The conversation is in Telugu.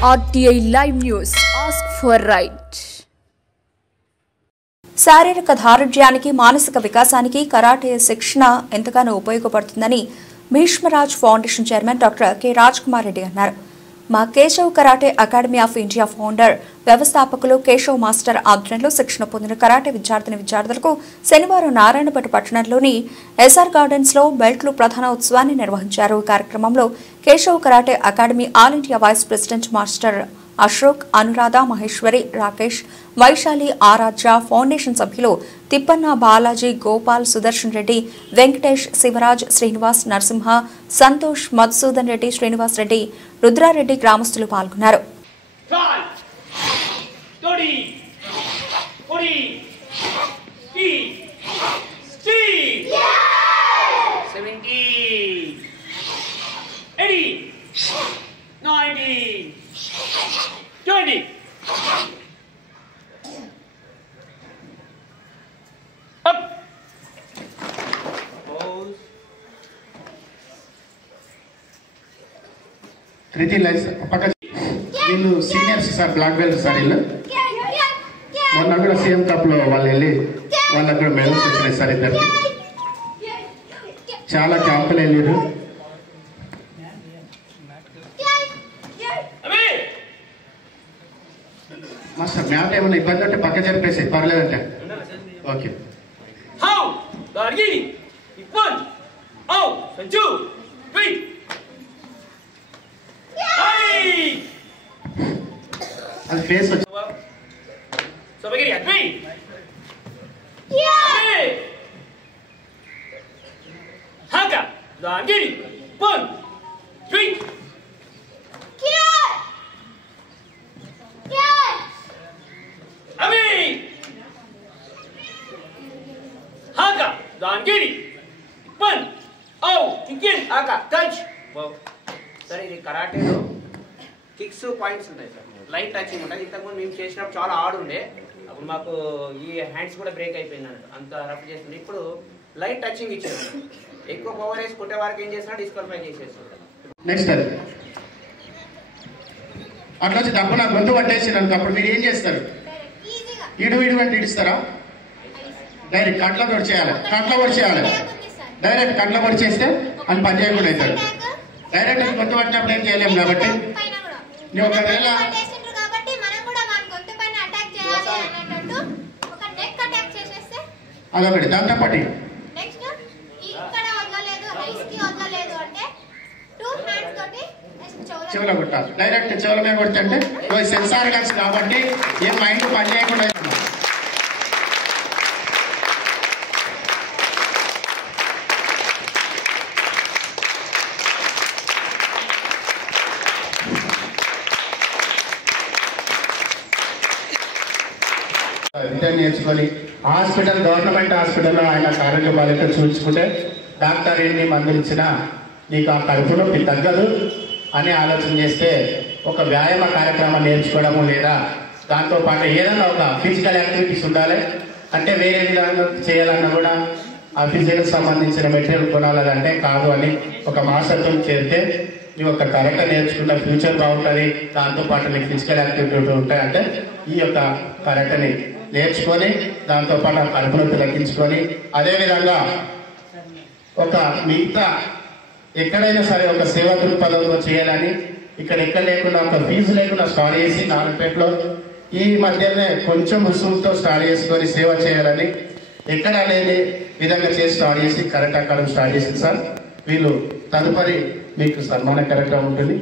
RTI Live News. Ask for right. శారీరక దారుఢ్యానికి మానసిక వికాసానికి కరాటే శిక్షణ ఎంతగానో ఉపయోగపడుతుందని Bhishmaraj foundation chairman doctor K Raj Kumar Reddy అన్నారు. మా Keshav karate academy of India founder వ్యవస్థాపకులు కేశవ్ మాస్టర్ ఆధ్వర్యంలో శిక్షణ పొందిన కరాటే విద్యార్థులకు శనివారం నారాయణపేట పట్టణంలోని ఎస్ఆర్ గార్డెన్స్ లో బెల్ట్లు ప్రధాన ఉత్సవాన్ని నిర్వహించారు. ఈ కార్యక్రమంలో Keshav karate academy all India vice president master Ashok, Anuradha, Maheshwari, Rakesh, Vaishali, Aaradhya, foundation సభ్యులు తిప్పన్న, బాలాజీ, గోపాల్, సుదర్శన్ రెడ్డి, వెంకటేష్, శివరాజ్, శ్రీనివాస్, నరసింహ, సంతోష్, మధుసూదన్ రెడ్డి, శ్రీనివాస్ రెడ్డి, రుద్రారెడ్డి గ్రామస్తులు పాల్గొన్నారు. వీళ్ళు seniors sir, black belt sir. వీళ్ళు మొన్న కూడా సీఎం కప్ లో వాళ్ళు వెళ్ళి వాళ్ళకి కూడా మెడల్స్ వచ్చినాయి సార్. ఇద్దరికి చాలా క్యాంపులు వెళ్ళారు. మాస్టర్ మ్యాట్ ఏమన్నా ఇబ్బంది ఉంటే పక్క జరిపేసి పర్లేదంటే ఓకే. అది ఫేస్ వచ్చి సార్ ఇది కరాటేలో కిక్స్ పాయింట్స్ ఉంటాయి సార్, లైట్ టచింగ్ ఉంటుంది. ఇంతకుముందు మేము చేసినప్పుడు చాలా హార్డ్ ఉండే, అప్పుడు మాకు ఈ హ్యాండ్స్ కూడా బ్రేక్ అయిపోయింది అన్నట్టు, అంత రఫ్ చేస్తుంది. ఇప్పుడు లైట్ టచింగ్ ఇచ్చారు, ఎక్కువ పవర్ వేసి కొట్టే వారికి ఏం చేస్తున్నా డిస్క్వాలిఫై చేసేస్తుంది. నెక్స్ట్ అట్లా వచ్చి తప్పు నా గొంతు పట్టేసినాను. అప్పుడు మీరు ఏం చేస్తారు? ఇడు అంటే ఇడుస్తారా? డైరెక్ట్ కట్ల పొడి చేయాలి. డైరెక్ట్ కట్ల పొడి చేస్తే అని పని చేయకుండా అవుతారు. డైరెక్ట్ గొంతు పట్టినప్పుడు ఏం చేయలేము కాబట్టి నువ్వు ఒకవేళ అదొకటి. దాంతోపాటి చెవులో కొట్టాలి. డైరెక్ట్ చెవుల మీద కొడుతుంటే సెన్సార్ గన్స్ కాబట్టి ఏం మైండ్ పని చేయకుండా అవుతుంది. విద్య నేర్చుకొని హాస్పిటల్, గవర్నమెంట్ హాస్పిటల్లో ఆయన ఆరోగ్య బాధ్యత చూసుకుంటే డాక్టర్ ఎన్ని మందులు ఇచ్చినా నీకు ఆ కడుపు నొప్పి తగ్గదు అని ఆలోచన చేస్తే ఒక వ్యాయామ కార్యక్రమం నేర్చుకోవడము, లేదా దాంతోపాటు ఏదైనా ఒక ఫిజికల్ యాక్టివిటీస్ ఉండాలి. అంటే వేరే విధంగా చేయాలన్నా కూడా ఆ ఫిజికల్ సంబంధించిన మెటీరియల్ కొనాలంటే కాదు అని ఒక మాస్టర్తో చేరితే నీవు ఒక కరెక్ట్గా నేర్చుకున్న ఫ్యూచర్ బాగుంటుంది, దాంతోపాటు నీకు ఫిజికల్ యాక్టివిటీ ఉంటాయంటే ఈ యొక్క కరెక్ట్ని నేర్చుకొని దాంతోపాటు ఆ కడుపు నొప్పి తగ్గించుకొని అదేవిధంగా ఒక మిగతా ఎక్కడైనా సరే ఒక సేవా దృక్పథంలో చేయాలని ఇక్కడ ఎక్కడ లేకుండా ఒక ఫీజు లేకుండా స్టార్ట్ చేసి నారాయణపేటలో ఈ మధ్యనే కొంచెం రుసుముతో స్టార్ట్ చేసుకొని సేవ చేయాలని ఎక్కడ లేని విధంగా చేసి స్టార్ట్ చేసి కరెక్ట్ అకాడమీ స్టార్ట్ చేసింది సార్. వీళ్ళు తదుపరి మీకు సన్మాన కార్యక్రమం ఉంటుంది.